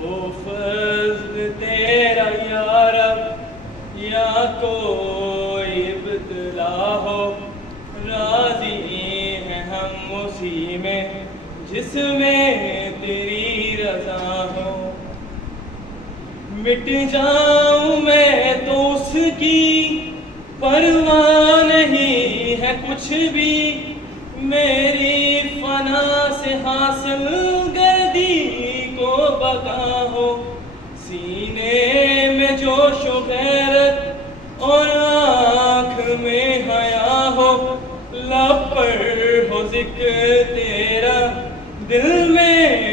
وہ فضل تیرا یا رب یا کوئی ابتلا ہو، راضی ہیں ہم اسی میں جس میں تیری رضا ہو۔ مٹ جاؤں میں تو اس کی پرواہ نہیں ہے کچھ بھی، میری فنا سے حاصل گردی کو بقا ہو۔ سینے میں جوش و غیرت اور آنکھ میں حیا ہو، لب پر ہو ذکر تیرا دل میں